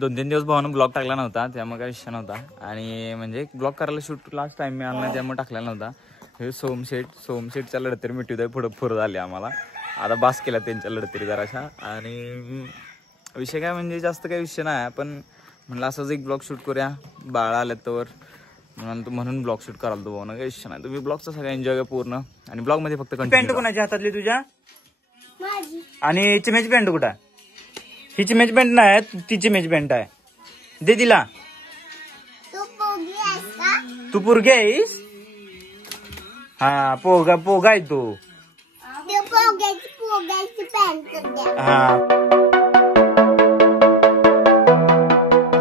2-3 दिवस भावानं ब्लॉग टाकला नव्हता, त्यामुळे काही विषय नव्हता. आणि म्हणजे ब्लॉग करायला शूट लास्ट टाइम मिळाला नाही, त्यामुळे टाकलेला नव्हता. हे सोमशेठच्या लढतरी मिठीत पुढं झाले आम्हाला. आता बास केला त्यांच्या लढतरी जराशा. आणि विषय काय म्हणजे जास्त काही विषय नाही, पण म्हणलं असंच एक ब्लॉग शूट करूया बाळा आल्यात तर म्हणून ब्लॉग शूट करायला तो भावना काही विषय नाही. तुम्ही ब्लॉगचा सगळं एन्जॉय करा पूर्ण. आणि ब्लॉग मध्ये फक्त पॅन्ट कोणाच्या हातातली तुझ्या? आणि चिमेची पॅन्ट कुठं? ही चिमेची पॅन्ट नाही, ती चिमेची पॅन्ट आहे. दे तिला. तू पोरगी आहेस? हा पोगा आहे तू. हा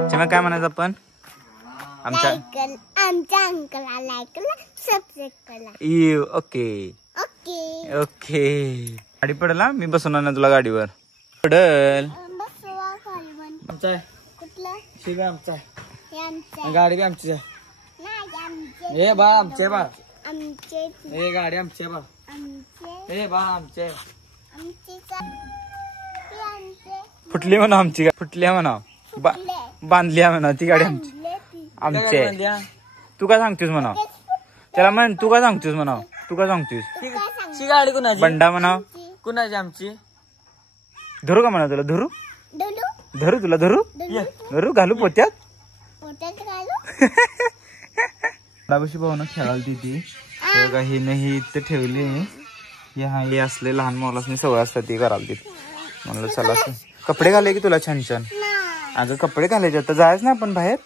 चिमा काय म्हणायचं आपण? आमच्या अंकलला लाईक सबस्क्राईब करा. ओके. गाडी पडेल मी बसवणार ना तुला गाडीवर. पडल गाडी बी आमची आहे. हे बा आमचे बा हे गाडी आमची बा हे बा आमचे फुटली म्हणा आमची फुटली म्हणा बांधली म्हणा ती गाडी आमची तू काय सांगतोस म्हणा त्याला म्हण तू काय सांगतोस म्हणा तू काय सांगतोस गाडी कुणाची बंडा म्हणा कुणाची आमची धरू का म्हणा तुला धरू तुला धरू घालू पोत्यात दाबशी भाऊन खेळाली ती ही नाही इथं ठेवली हे असले लहान मुलांनी सवय असतात ती करायला ती म्हणलं चला कपडे घाले की तुला छान छान अगं कपडे घालायचे आता जायच ना आपण बाहेर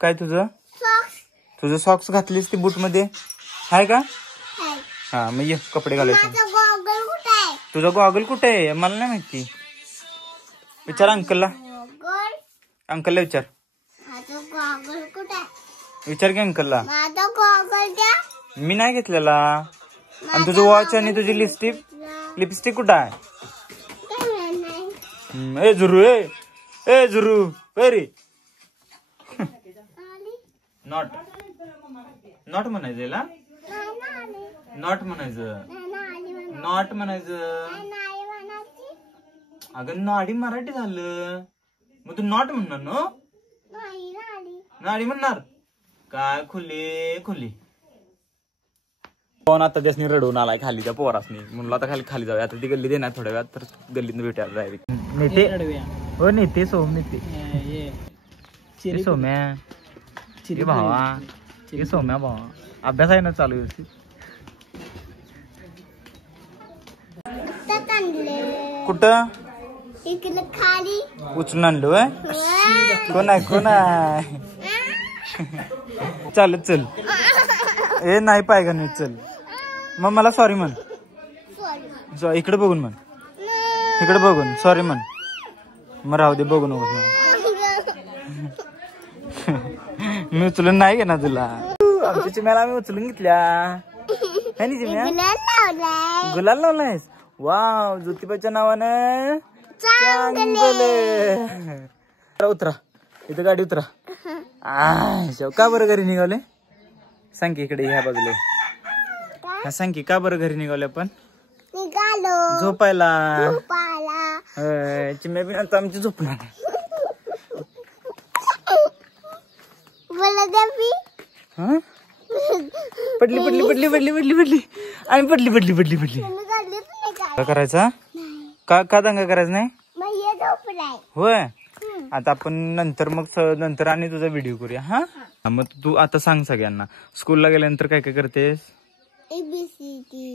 काय तुझं सॉक्स घातलीस ती बूट मध्ये आहे का हा मग ये कपडे घालायचे तुझा गॉगल कुठे आहे मला नाही माहिती विचार अंकलला विचार की अंकलला मी नाही घेतलेला आणि तुझं वॉच आणि तुझी लिपस्टिक कुठं आहे ए झुरू रे नॉट म्हणायचं नॉट म्हणायचं अगं नाडी मराठी झालं मग तू नॉट म्हणणार ना नाडी म्हणणार काय खुली कोण आता त्यासनी रडवून आलाय खाली त्या पोरासनी म्हणलं आता खाली जाऊया आता ती गल्ली देणार थोड्या वेळात तर गल्लीत भेटायला डायरेक्ट नेते हो नेते सोम्या भावा अभ्यास आहे ना चालू व्यवस्थित कुठं खाली उचलून आणलो कोण आहे चालत चल ए नाही पाय का चल मग मला सॉरी म्हण इकडे बघून सॉरी म्हण मग राहू दे बघू नको मी उचलून नाही घे ना तुला आमच्या चिम्याला आम्ही उचलून घेतल्या गुलाल लावलायस वाव ज्योतिबाच्या नावानं उतरा इथं गाडी उतरा का बरं घरी निघाले सांग की इकडे ह्या बाजूला सांग की का बरं घरी निघाले आपण झोपायला चिम्या बी आता आमची झोपणार पडली आणि पडली काय करायचा का दंगा करायचा नाही होय आता आपण नंतर आणि तुझा व्हिडिओ करूया हा मग तू आता सांग सगळ्यांना स्कूलला गेल्यानंतर काय काय करतेस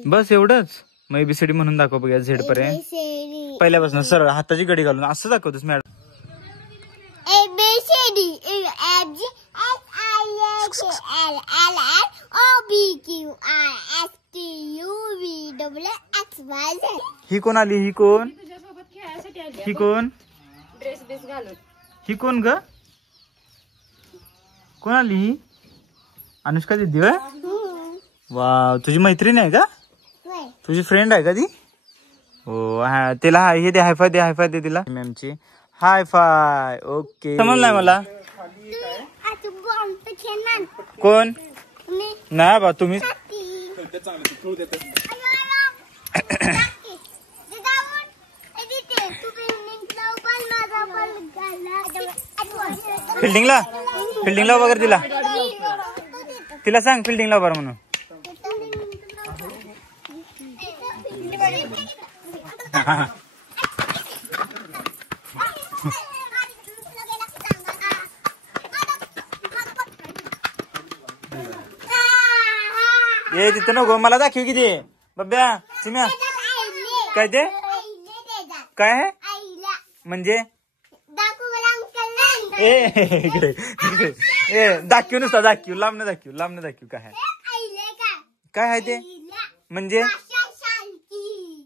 बस एवढंच मग एबीसीडी म्हणून दाखव बघा झेड पर्यंत पहिल्यापासून सरळ हाताची गडी घालून असं दाखवतोस मॅडम ही कोण आली ही कोण ही कोण ग कोण आली ही अनुष्का दीदी वाव तुझी मैत्रीण आहे का तुझी फ्रेंड आहे का ती हो हा तिला हे दे हायफाय दे तिला मॅमची हायफाय ओके समजलाय मला कोण नाही बा तुम्ही फिल्डिंगला वगैरे तिला सांग फिल्डिंगला बरं म्हणून. ये तिथं नको मला दाखव किती बब्या चिम्या. काय ते काय आहे म्हणजे ए दाखव नुसता दाखव लांब दाखव काय काय आहे ते म्हणजे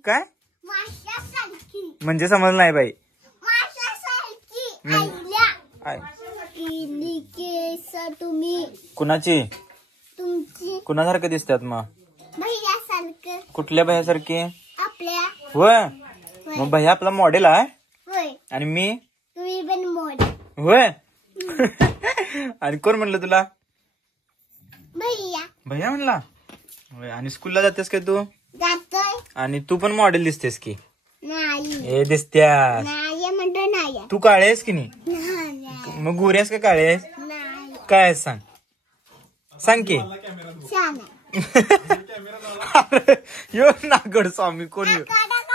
काय म्हणजे समजलं नाही बाई. तुम्ही कुणाची तुमची कुणासारखं दिसतात मग. भैयासारखं. कुठल्या भैयासारखी आपल्या होय. मग भैया आपला मॉडेल आहे होय. आणि मी तुम्ही पण मॉडेल होय. आणि कोण म्हणलं तुला भैया भैया म्हणला होय. आणि स्कूलला जातेस काय तू जातोय. आणि तू पण मॉडेल दिसतेस की नाही ए दिसत्या. नाही म्हणतो नाही तू काळे आहेस की नाही नाही मग गोरी आहेस का काळे आहेस नाही काय आहेस सांग की. छान यो नागड स्वामी कोण यो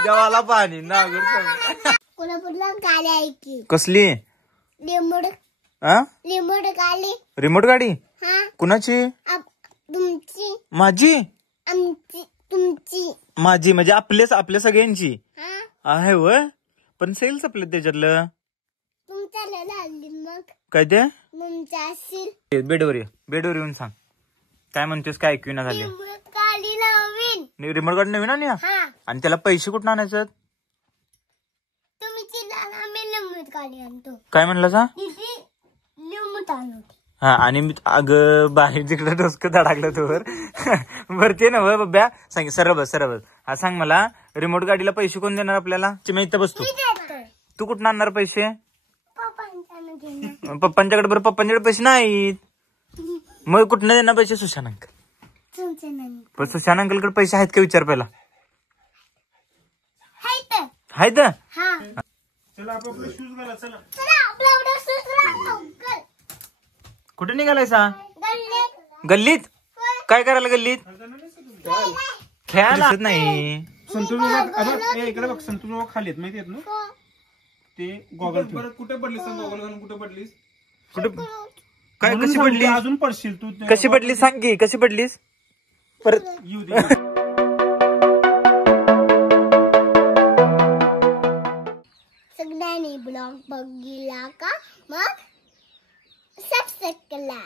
देवाला पाणी नागड स्वामी. कोल्हापूरला गाडी आहे की कसली रिमोट गाडी. रिमोट गाडी हा कुणाची तुमची माझी आमची तुमची माझी म्हणजे आपल्या सगळ्यांची हा आहे होय. पण सेल्स आपल्या त्याच्यातलं तुमच्या लागली मग काय ते तुमच्या असेल. बेडवर येऊन सांग काय म्हणतेस काय ऐकू ना झाले. रिमोट गाडी नवीन रिमोट गाडी नवीन आणि हा आणि त्याला पैसे कुठून आणायचं तुम्ही आम्ही रिमोट गाडी आणतो. काय म्हणलं सा रिमोट आणतो. हा आणि अगं बाहेर जिकडे डोसकं धडाकलं तोवर भरते ना हो बब्या. सांग सरळ बस हा सांग मला रिमोट गाडीला पैसे कोण देणार आपल्याला. चिम्या इथं बसतो तू कुठून आणणार पैसे पप्पांच्याकडे. बरं पप्पांच्याकडे पैसे नाहीत मग कुठनं देणार पैसे सुशांत अंकल. पण सुशांत अंकलकडे पैसे आहेत का विचार पहिला. आहेत कुठे निघालायसा गल्लीत. काय करायला गल्लीत खेळायला नाही. इकडे बघ संतूर खाली आहेत माहिती आहेत ना ते गॉगल. कुठे पडलीस गॉगल घालून कुठे पडलीस कुठे काय कशी पडली अजून पडशील तू. कशी पडली सांग की कशी पडलीस परत येऊ दे. सगळ्यांनी ब्लॉग बघितला का मग सबस्क्राईब केला.